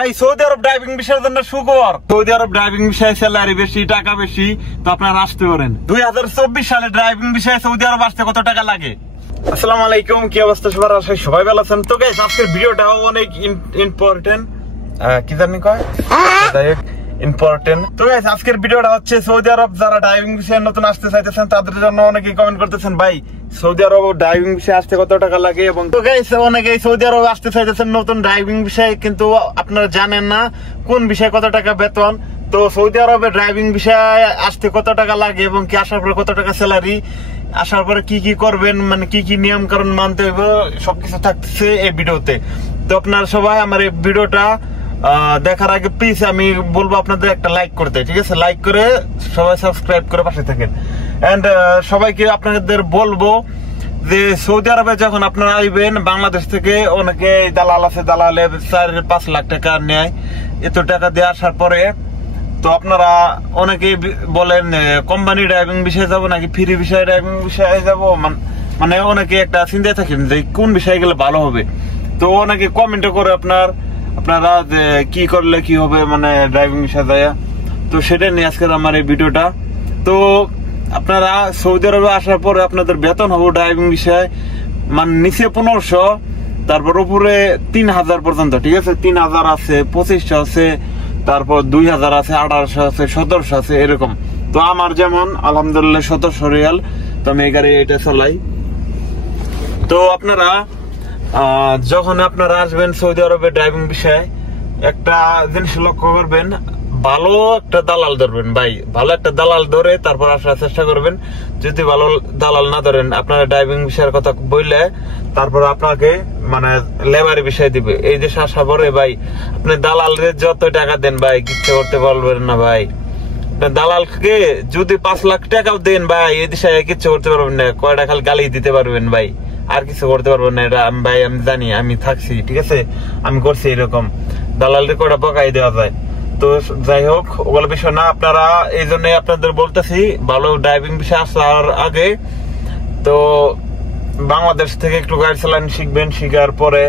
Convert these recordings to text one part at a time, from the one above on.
ভাই সৌদি আরব ড্রাইভিং বিষয়ের জন্য সুখবর। সৌদি আরব ড্রাইভিং বিষয়ে স্যালারি বেশি, টাকা বেশি, তো আপনারা আসতে পারেন। 2024 সালে ড্রাইভিং বিষয়ে সৌদি আরব আসতে কত টাকা লাগে? আসসালামু আলাইকুম, কি অবস্থা সবার? আশা করি সবাই ভালো আছেন। তো গাইস, আজকের ভিডিওটাও অনেক ইম্পর্টেন্ট, কি জানি কয় ইম্পর্টেন্ট। তো গাইস, আজকের ভিডিওটা হচ্ছে সৌদি আরব যারা ড্রাইভিং বিষয়ে নতুন আসতে চাইতেছেন তাদের জন্য। অনেকেই কমেন্ট করতেছেন, ভাই সৌদি আরব ড্রাইভিং বিষয়ে আসতে কত টাকা লাগে। এবং তো গাইস, অনেকেই সৌদি আরব আসতে চাইতেছেন নতুন ড্রাইভিং বিষয়ে, কিন্তু আপনারা জানেন না কোন বিষয়ে কত টাকা বেতন। তো সৌদি আরবে ড্রাইভিং বিষয়ে আসতে কত টাকা লাগে এবং কি আসার পরে কত টাকা স্যালারি, আসার পরে কি কি করবেন, মানে কি কি নিয়ম কারণ মানতে হবে, সবকিছু থাকছে এই ভিডিওতে। তো আপনারা সবাই আমার এই ভিডিওটা দেখার আগে প্লিজ আমি বলবো আপনাদের একটা লাইক করতে, ঠিক আছে? লাইক করে সবাই সাবস্ক্রাইব করে পাশে থাকেন। এন্ড সবাইকে আপনাদের বলবো যে সৌদি আরবে যখন আপনারা আসবেন বাংলাদেশ থেকে, অনেকে দালাল আছে, দালালে 4-5 লাখ টাকা নেয়। এত টাকা দিয়ে আসার পরে তো আপনারা অনেকেই বলেন কোম্পানি ড্রাইভিং বিষয়ে যাবো নাকি ফ্রি বিষয়ে ড্রাইভিং বিষয়ে যাবো, মানে অনেকে একটা চিন্তায় থাকেন যে কোন বিষয়ে গেলে ভালো হবে। তো অনেকে কমেন্ট করে আপনারা যে কি করলে কি হবে, মানে ড্রাইভিং বিষয়ে যায়। তো সেটা নিয়ে আজকের আমার এই ভিডিওটা। তো আপনারা সৌদি আরবে আসার পরে আপনাদের বেতন হবে ড্রাইভিং বিষয়ে মানে নিচে 1500, তারপর উপরে 3000 পর্যন্ত, ঠিক আছে? 3000 আছে, 2500 আছে, তারপর 2000 আছে, 1800 আছে, 1700 আছে, এরকম। তো আমার যেমন আলহামদুলিল্লাহ 1700 রিয়াল, তো আমি এই গাড়ি এটা চালাই। তো আপনারা যখন আপনারা আসবেন সৌদি আরবে ড্রাইভিং বিষয়ে একটা জিনিস লক্ষ্য করবেন, ভালো একটা দালাল ধরবেন ভাই। ভালো একটা দালাল ধরে তারপর আসার চেষ্টা করবেন। যদি ভালো দালাল না ধরেন, আপনারা ড্রাইভিং বিষয়ের কথা বললে তারপর আপনাকে মানে লেবারি বিষয় দিবে। এই দেশে আসা পরে ভাই আপনি দালালের যত টাকা দেন ভাই কিচ্ছু করতে পারবেন না ভাই। দালালকে যদি 5 লাখ টাকাও দেন ভাই, এই দেশে কিচ্ছু করতে পারবেন না। কয়টা খালি গালি দিতে পারবেন ভাই, আর কিছু করতে পারবেন না। এটা ভাই আমি জানি, আমি থাকছি, ঠিক আছে? আমি করছি এরকম, দালালের কয়টা পকাই দেওয়া যায়। তো যাই হোক, ওগুলো বিষয় না। আপনারা এই জন্য আপনাদের বলতেছি, ভালো ড্রাইভিং বিষয় আসার আগে তো বাংলাদেশ থেকে একটু গাড়ি চালানো শিখবেন। শিখার পরে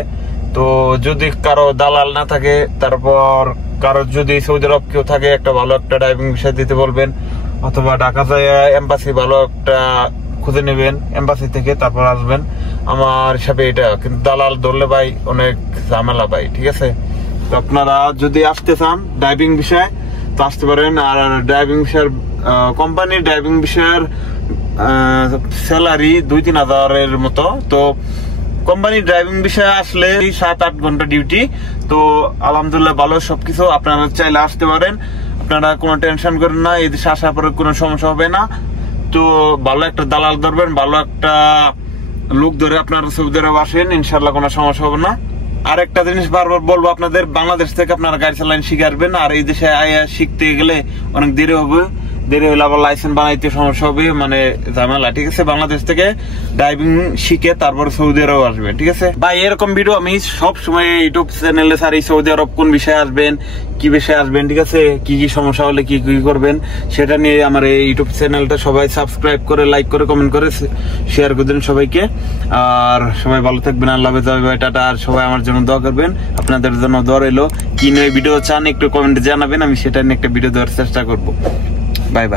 তো যদি কারো দালাল না থাকে, তারপর কারো যদি সৌদি আরব কেউ থাকে, একটা ভালো একটা ড্রাইভিং বিষয় দিতে বলবেন, অথবা ঢাকা যায় এম্বাসি ভালো একটা খুঁজে নেবেন এম্বাসি থেকে, তারপর আসবেন। আমার হিসাবে এটা। কিন্তু দালাল ধরলে ভাই অনেক ঝামেলা ভাই, ঠিক আছে? তো আপনারা যদি আসতে চান ড্রাইভিং বিষয়ে তো আসতে পারেন। আর ড্রাইভিং বিষয়ের কোম্পানির ড্রাইভিং বিষয়ের স্যালারি 2-3 হাজারের মতো। তো কোম্পানি ড্রাইভিং বিষয়ে আসলে 7-8 ঘন্টা ডিউটি। তো আলহামদুলিল্লাহ ভালো সবকিছু। আপনারা চাইলে আসতে পারেন, আপনারা কোনো টেনশন করেন না, এই দেশে আসার পরে কোনো সমস্যা হবে না। তো ভালো একটা দালাল ধরবেন, ভালো একটা লোক ধরে আপনারা সৌদি আরব আসেন, ইনশাল্লাহ কোনো সমস্যা হবে না। আর একটা জিনিস বারবার বলবো আপনাদের, বাংলাদেশ থেকে আপনারা গাড়ি চালান শিখাবেন। আর এই দেশে শিখতে গেলে অনেক দেরি হবে, দেরি হলে আবার লাইসেন্স বানাইতে সমস্যা হবে, মানে ঝামেলা, ঠিক আছে? বাংলাদেশ থেকে ড্রাইভিং শিখে তারপর সৌদি আরব আসবেন, ঠিক আছে ভাই? এরকম ভিডিও আমি সব সময় ইউটিউব চ্যানেলে ছাড়ি। সৌদি আরব কোন বিষয়ে আসবেন, কি বিষয়ে আসবেন, ঠিক আছে? কি কি সমস্যা হলে কি কি করবেন, সেটা নিয়ে আমার এই ইউটিউব চ্যানেলটা সবাই সাবস্ক্রাইব করে, লাইক করে, কমেন্ট করে শেয়ার করে দেন সবাইকে। আর সবাই ভালো থাকবেন, আল্লাহ হাফেজ, টাটা। আর সবাই আমার জন্য দোয়া করবেন, আপনাদের জন্য দোয়া রইলো। কি নিয়ে ভিডিও চান একটু কমেন্টে জানাবেন, আমি সেটা নিয়ে একটা ভিডিও দেওয়ার চেষ্টা করবো। Bye bye.